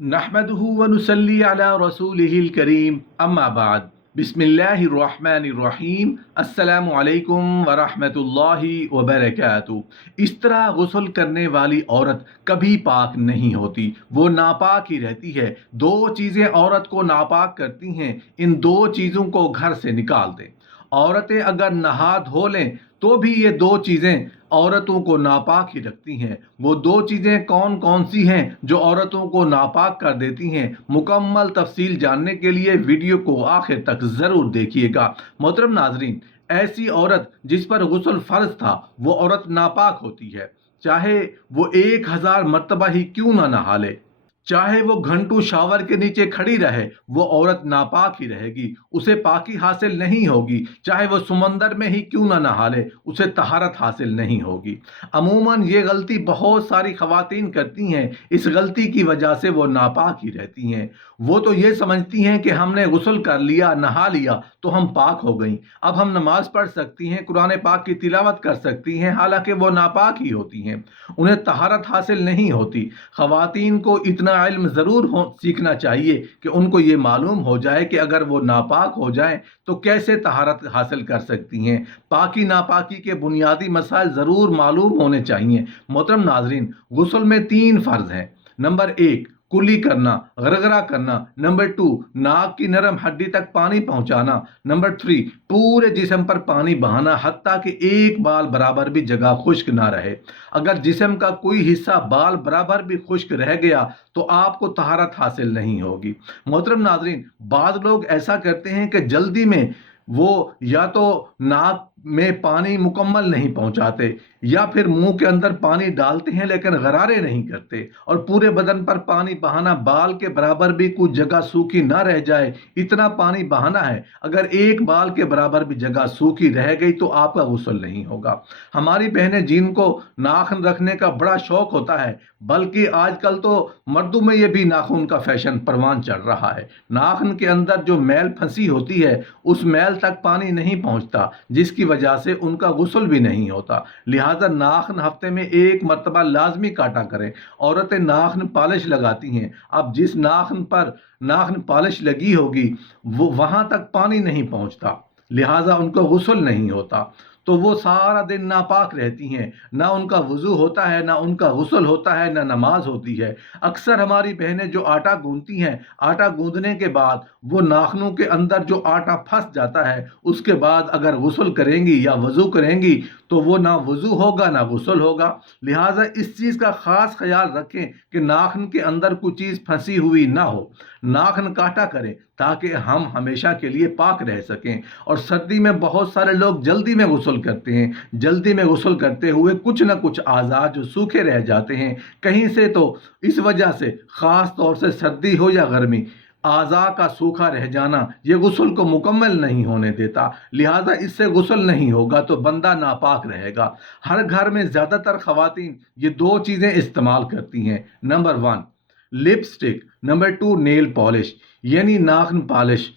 नहमदुहु व नुसल्ली अला रसूलिहिल करीम अम्मा बाद बिस्मिल्लाहिर्रहमानिर्रहीम अस्सलामु अलैकुम व रहमतुल्लाहि व बरकातुहू। इस तरह गुस्ल करने वाली औरत कभी पाक नहीं होती, वो नापाक ही रहती है। दो चीज़ें औरत को नापाक करती हैं, इन दो चीज़ों को घर से निकाल दें। औरतें अगर नहा धो लें तो भी ये दो चीज़ें औरतों को नापाक ही रखती हैं। वो दो चीज़ें कौन कौन सी हैं जो औरतों को नापाक कर देती हैं? मुकम्मल तफसील जानने के लिए वीडियो को आखिर तक ज़रूर देखिएगा। मोहतरम नाजरीन, ऐसी औरत जिस पर गुस्ल फ़र्ज था वो औरत नापाक होती है, चाहे वो 1000 मरतबा ही क्यों ना नहा ले, चाहे वो घंटों शावर के नीचे खड़ी रहे, वो औरत नापाक ही रहेगी, उसे पाकी हासिल नहीं होगी। चाहे वो समंदर में ही क्यों ना नहा ले, उसे तहारत हासिल नहीं होगी। अमूमन ये गलती बहुत सारी खवातीन करती हैं, इस गलती की वजह से वो नापाक ही रहती हैं। वो तो ये समझती हैं कि हमने गुस्ल कर लिया, नहा लिया तो हम पाक हो गई, अब हम नमाज पढ़ सकती हैं, कुरान पाक की तिलावत कर सकती हैं, हालांकि वो नापाक ही होती हैं, उन्हें तहारत हासिल नहीं होती। खवातीन को इतना इल्म ज़रूर सीखना चाहिए कि उनको ये मालूम हो जाए कि अगर वो नापाक हो जाएं तो कैसे तहारत हासिल कर सकती हैं। पाकी नापाकी के बुनियादी मसाइल ज़रूर मालूम होने चाहिए। मोहतरम नाजरीन, गुस्ल में 3 फ़र्ज़ हैं। नंबर 1, कुली करना, गरगरा करना। नंबर 2, नाक की नरम हड्डी तक पानी पहुंचाना। नंबर 3, पूरे जिस्म पर पानी बहाना, हत्ता कि एक बाल बराबर भी जगह खुश्क ना रहे। अगर जिस्म का कोई हिस्सा बाल बराबर भी खुश्क रह गया तो आपको तहारत हासिल नहीं होगी। मोहतरम नाजरीन, बाद लोग ऐसा करते हैं कि जल्दी में वो या तो नाक में पानी मुकम्मल नहीं पहुंचाते या फिर मुंह के अंदर पानी डालते हैं लेकिन गरारे नहीं करते, और पूरे बदन पर पानी बहाना, बाल के बराबर भी कुछ जगह सूखी ना रह जाए इतना पानी बहाना है। अगर एक बाल के बराबर भी जगह सूखी रह गई तो आपका गुस्ल नहीं होगा। हमारी बहनें जिनको नाखून रखने का बड़ा शौक होता है, बल्कि आजकल तो मर्दों में ये भी नाखून का फैशन परवान चढ़ रहा है, नाखून के अंदर जो मैल फंसी होती है उस मैल तक पानी नहीं पहुंचता, जिसकी वजह से उनका गुस्ल भी नहीं होता। लिहाजा नाखून हफ्ते में 1 मरतबा लाजमी काटा करें। औरतें नाखून पॉलिश लगाती हैं, अब जिस नाखून पर नाखून पॉलिश लगी होगी वो वहां तक पानी नहीं पहुंचता, लिहाजा उनको गुस्ल नहीं होता, तो वो सारा दिन नापाक रहती हैं। ना उनका वुजू होता है, ना उनका गुस्ल होता है, ना नमाज होती है। अक्सर हमारी बहनें जो आटा गूंथती हैं, आटा गूंदने के बाद वो नाखूनों के अंदर जो आटा फंस जाता है, उसके बाद अगर गुस्ल करेंगी या वजू करेंगी तो वो ना वजू होगा ना गुस्ल होगा। लिहाजा इस चीज़ का ख़ास ख्याल रखें कि नाखून के अंदर कोई चीज़ फंसी हुई ना हो। नाखून काटा करें ताकि हम हमेशा के लिए पाक रह सकें। और सर्दी में बहुत सारे लोग जल्दी में गुस्ल करते हैं, जल्दी में गुस्ल करते हुए कुछ ना कुछ आज़ाद जो सूखे रह जाते हैं कहीं से, तो इस वजह से ख़ास तौर से सर्दी हो या गर्मी, आज़ा का सूखा रह जाना ये गुस्ल को मुकम्मल नहीं होने देता। लिहाजा इससे गुस्ल नहीं होगा तो बंदा नापाक रहेगा। हर घर में ज़्यादातर ख़वातीन ये दो चीज़ें इस्तेमाल करती हैं। Number 1 lipstick, number 2 nail polish यानी नाखून पॉलिश।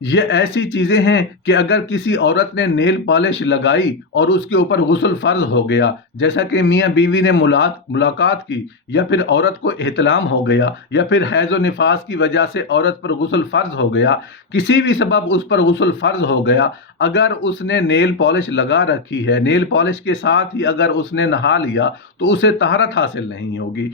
ये ऐसी चीज़ें हैं कि अगर किसी औरत ने नेल पॉलिश लगाई और उसके ऊपर गुस्ल फ़र्ज हो गया, जैसा कि मियाँ बीवी ने मुलाकात की, या फिर औरत को एहतलाम हो गया, या फिर हैज़ व निफास की वजह से औरत पर गुस्ल फ़र्ज हो गया, किसी भी सबब उस पर गुस्ल फ़र्ज हो गया, अगर उसने नेल पॉलिश लगा रखी है, नेल पॉलिश के साथ ही अगर उसने नहा लिया तो उसे तहरत हासिल नहीं होगी,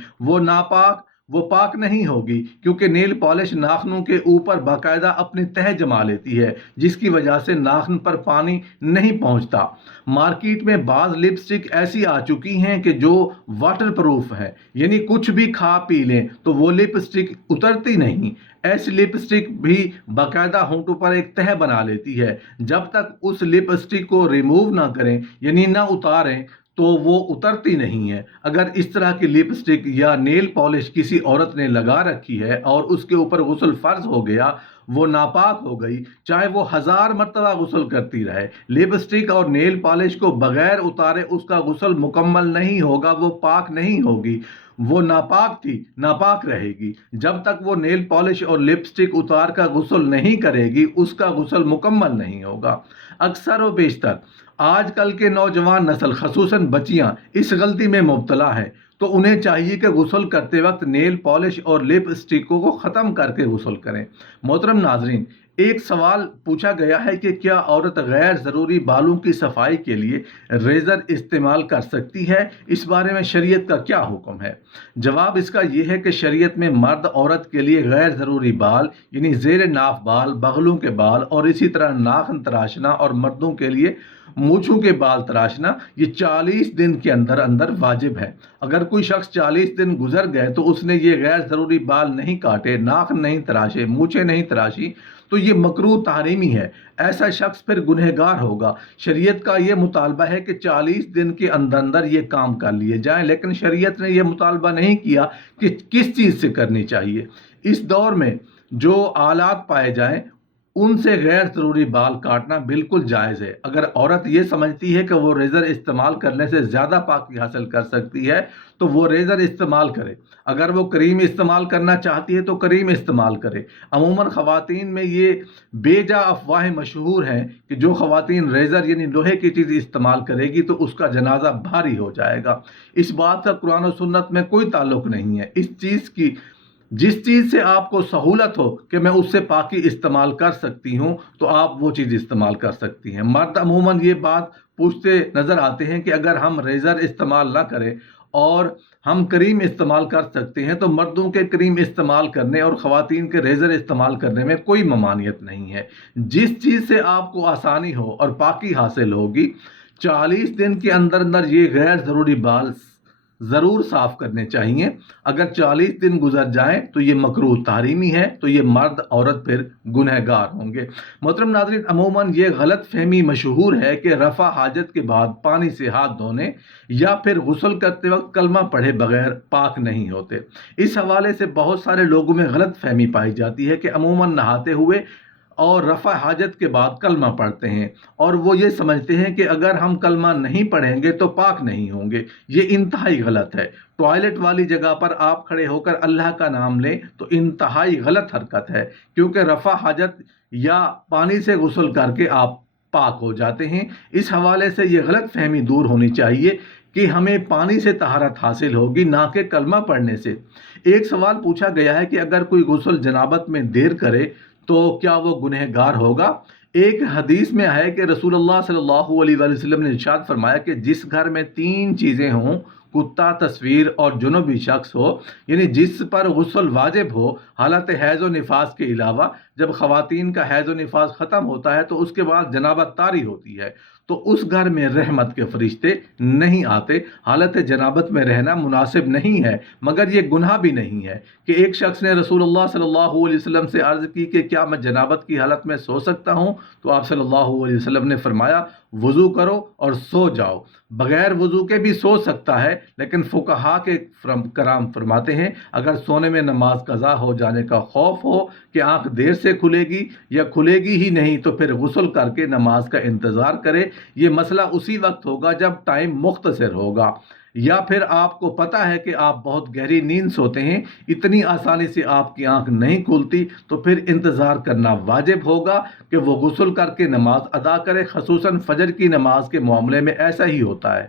वो पाक नहीं होगी, क्योंकि नेल पॉलिश नाखूनों के ऊपर बाकायदा अपनी तह जमा लेती है, जिसकी वजह से नाखून पर पानी नहीं पहुंचता। मार्केट में बाज़ लिपस्टिक ऐसी आ चुकी हैं कि जो वाटर प्रूफ है, यानी कुछ भी खा पी लें तो वो लिपस्टिक उतरती नहीं। ऐसी लिपस्टिक भी बाकायदा होंठों पर एक तह बना लेती है। जब तक उस लिपस्टिक को रिमूव ना करें यानी ना उतारें तो वो उतरती नहीं है। अगर इस तरह की लिपस्टिक या नेल पॉलिश किसी औरत ने लगा रखी है और उसके ऊपर गुस्ल फ़र्ज हो गया, वो नापाक हो गई, चाहे वो 1000 मरतबा गुस्ल करती रहे, लिपस्टिक और नेल पॉलिश को बगैर उतारे उसका गुस्ल मुकम्मल नहीं होगा, वो पाक नहीं होगी, वो नापाक थी, नापाक रहेगी। जब तक वो नेल पॉलिश और लिपस्टिक उतार कर गुस्ल नहीं करेगी उसका गुस्ल मुकम्मल नहीं होगा। अक्सर व बेशतर आजकल के नौजवान नस्ल खसूसन बच्चियां इस गलती में मुब्तला है, تو انہیں چاہیے کہ غسل کرتے وقت نیل پالش اور لپ اسٹکوں کو ختم کر کے غسل کریں۔ محترم ناظرین، ایک سوال پوچھا گیا ہے کہ کیا عورت غیر ضروری بالوں کی صفائی کے لیے ریزر استعمال کر سکتی ہے؟ اس بارے میں شریعت کا کیا حکم ہے؟ جواب اس کا یہ ہے کہ شریعت میں مرد عورت کے لیے غیر ضروری بال یعنی زیر ناف بال، بغلوں کے بال اور اسی طرح ناخن تراشنا، اور مردوں کے لیے مونچھوں کے بال تراشنا، یہ 40 دن کے اندر اندر واجب ہے۔ اگر کوئی شخص 40 دن گزر گئے تو اس نے یہ غیر ضروری بال نہیں کاٹے، ناخن نہیں تراشے، مونچھیں نہیں تراشی، تو یہ مکروہ تحریمی ہے۔ ایسا شخص پھر گنہگار ہوگا۔ شریعت کا یہ مطالبہ ہے کہ 40 دن کے اندر اندر یہ کام کر لیے جائیں، لیکن شریعت نے یہ مطالبہ نہیں کیا کہ کس چیز سے کرنی چاہیے۔ اس دور میں جو آلات پائے جائیں ان سے غیر ضروری بال کاٹنا بالکل جائز ہے۔ اگر عورت یہ سمجھتی ہے کہ وہ ریزر استعمال کرنے سے زیادہ پاکی حاصل کر سکتی ہے تو وہ ریزر استعمال کرے۔ اگر وہ کریم استعمال کرنا چاہتی ہے تو کریم استعمال کرے۔ عموماً خواتین میں یہ بے جا افواہیں مشہور ہیں کہ جو خواتین ریزر یعنی لوہے کی چیز استعمال کرے گی تو اس کا جنازہ بھاری ہو جائے گا۔ اس بات کا قرآن و سنت میں کوئی تعلق نہیں ہے۔ جس چیز سے آپ کو سہولت ہو کہ میں اس سے پاکی استعمال کر سکتی ہوں تو آپ وہ چیز استعمال کر سکتی ہیں۔ مرد عموماً یہ بات پوچھتے نظر آتے ہیں کہ اگر ہم ریزر استعمال نہ کریں اور ہم کریم استعمال کر سکتے ہیں تو مردوں کے کریم استعمال کرنے اور خواتین کے ریزر استعمال کرنے میں کوئی ممانعت نہیں ہے۔ جس چیز سے آپ کو آسانی ہو اور پاکی حاصل ہوگی، 40 دن کے اندر اندر یہ غیر ضروری بال ضرور صاف کرنے چاہیے۔ اگر 40 دن گزر جائیں تو یہ مکروہ تحریمی ہے، تو یہ مرد عورت پھر گنہگار ہوں گے۔ محترم ناظرین، عموماً یہ غلط فہمی مشہور ہے کہ رفع حاجت کے بعد پانی سے ہاتھ دھونے یا پھر غسل کرتے وقت کلمہ پڑھے بغیر پاک نہیں ہوتے۔ اس حوالے سے بہت سارے لوگوں میں غلط فہمی پائی جاتی ہے کہ عموماً نہاتے ہوئے اور رفع حاجت کے بعد کلمہ پڑھتے ہیں، اور وہ یہ سمجھتے ہیں کہ اگر ہم کلمہ نہیں پڑھیں گے تو پاک نہیں ہوں گے۔ یہ انتہائی غلط ہے۔ ٹوائلٹ والی جگہ پر آپ کھڑے ہو کر اللہ کا نام لیں تو انتہائی غلط حرکت ہے، کیونکہ رفع حاجت یا پانی سے غسل کر کے آپ پاک ہو جاتے ہیں۔ اس حوالے سے یہ غلط فہمی دور ہونی چاہیے کہ ہمیں پانی سے طہارت حاصل ہوگی، نہ کہ کلمہ پڑھنے سے۔ ایک سوال پوچھا گیا ہے کہ اگر کوئی غسل جنابت میں دیر کرے تو کیا وہ گنہگار ہوگا؟ ایک حدیث میں ہے کہ رسول اللہ صلی اللہ علیہ وآلہ وسلم نے ارشاد فرمایا کہ جس گھر میں 3 چیزیں ہوں، کتا، تصویر اور جنوبی شخص ہو، یعنی جس پر غسل واجب ہو حالت حیض و نفاس کے علاوہ، جب خواتین کا حیض و نفاس ختم ہوتا ہے تو اس کے بعد جنابت طاری ہوتی ہے، تو اس گھر میں رحمت کے فرشتے نہیں آتے۔ حالت جنابت میں رہنا مناسب نہیں ہے، مگر یہ گناہ بھی نہیں ہے کہ ایک شخص نے رسول اللہ صلی اللہ علیہ وسلم سے عرض کی کہ کیا میں جنابت کی حالت میں سو سکتا ہوں؟ تو آپ صلی اللہ علیہ وسلم نے فرمایا وضو کرو اور سو جاؤ۔ بغیر وضو کے بھی سو سکتا ہے، لیکن فقہا کے کرام فرماتے ہیں اگر سونے میں نماز قضا ہو جانے کا خوف ہو کہ آنکھ دیر سے کھلے گی یا کھلے گی ہی نہیں تو پھر غسل کر کے نماز کا انتظار کرے۔ یہ مسئلہ اسی وقت ہوگا جب ٹائم مختصر ہوگا، یا پھر آپ کو پتہ ہے کہ آپ بہت گہری نیند سوتے ہیں، اتنی آسانی سے آپ کی آنکھ نہیں کھلتی، تو پھر انتظار کرنا واجب ہوگا کہ وہ غسل کر کے نماز ادا کرے۔ خصوصاً فجر کی نماز کے معاملے میں ایسا ہی ہوتا ہے۔